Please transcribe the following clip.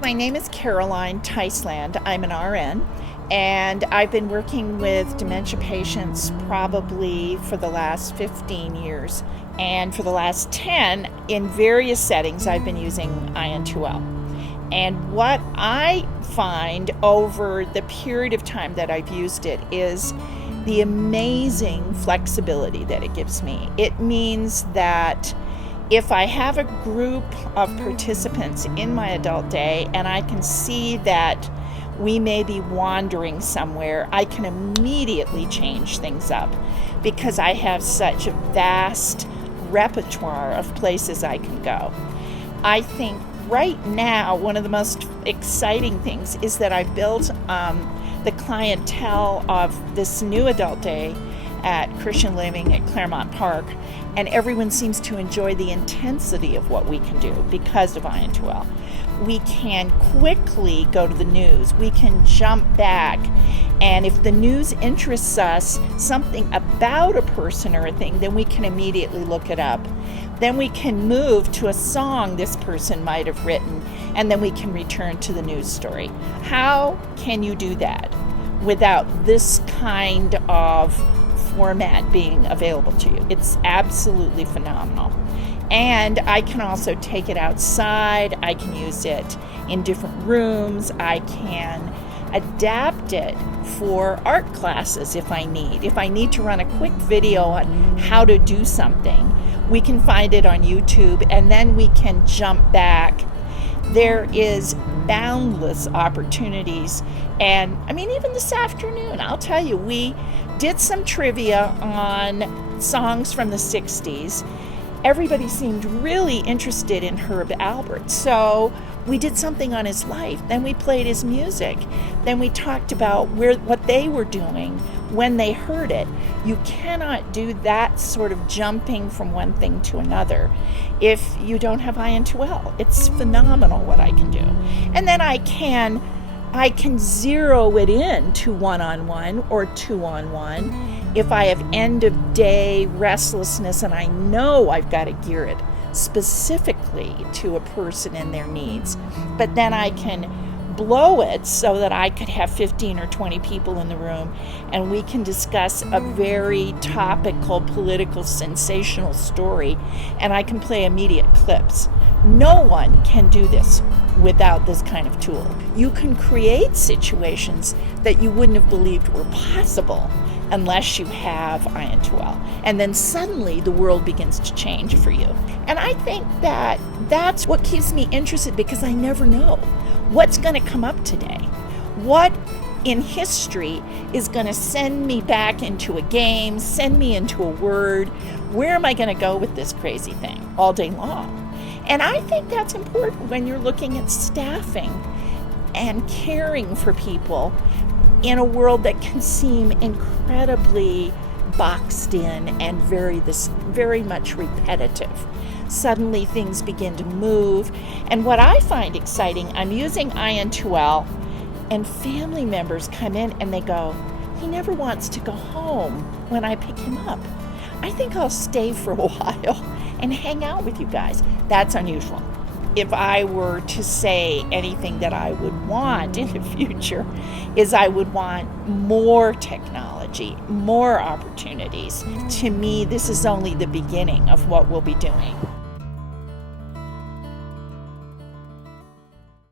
My name is Caroline Teisland. I'm an RN, and I've been working with dementia patients probably for the last 15 years. And for the last 10, in various settings, I've been using IN2L. And what I find over the period of time that I've used it is the amazing flexibility that it gives me. It means that if I have a group of participants in my adult day and I can see that we may be wandering somewhere, I can immediately change things up because I have such a vast repertoire of places I can go. I think right now one of the most exciting things is that I've built the clientele of this new adult day at Christian Living at Clermont Park, and everyone seems to enjoy the intensity of what we can do because of IN2L. We can quickly go to the news. We can jump back, and if the news interests us, something about a person or a thing, then we can immediately look it up. Then we can move to a song this person might have written, and then we can return to the news story. How can you do that without this kind of format being available to you? It's absolutely phenomenal. And I can also take it outside. I can use it in different rooms. I can adapt it for art classes if I need. If I need to run a quick video on how to do something, we can find it on YouTube, and then we can jump back. There is boundless opportunities. And I mean, even this afternoon, I'll tell you, we did some trivia on songs from the 60s. Everybody seemed really interested in Herb Alpert, so we did something on his life. Then we played his music. Then we talked about what they were doing when they heard it. You cannot do that sort of jumping from one thing to another if you don't have IN2L. It's phenomenal what I can do. And then I can zero it in to one-on-one or two-on-one if I have end-of-day restlessness and I know I've got to gear it specifically to a person and their needs. But then I can blow it so that I could have 15 or 20 people in the room and we can discuss a very topical, political, sensational story, and I can play immediate clips. No one can do this without this kind of tool. You can create situations that you wouldn't have believed were possible unless you have IN2L. And then suddenly the world begins to change for you. And I think that that's what keeps me interested, because I never know what's going to come up today. What in history is going to send me back into a game, send me into a word? Where am I going to go with this crazy thing all day long? And I think that's important when you're looking at staffing and caring for people in a world that can seem incredibly boxed in and very much repetitive. Suddenly things begin to move. And what I find exciting, I'm using IN2L, and family members come in and they go, he never wants to go home when I pick him up. I think I'll stay for a while and hang out with you guys. That's unusual. If I were to say anything that I would want in the future, is I would want more technology, more opportunities. To me, this is only the beginning of what we'll be doing.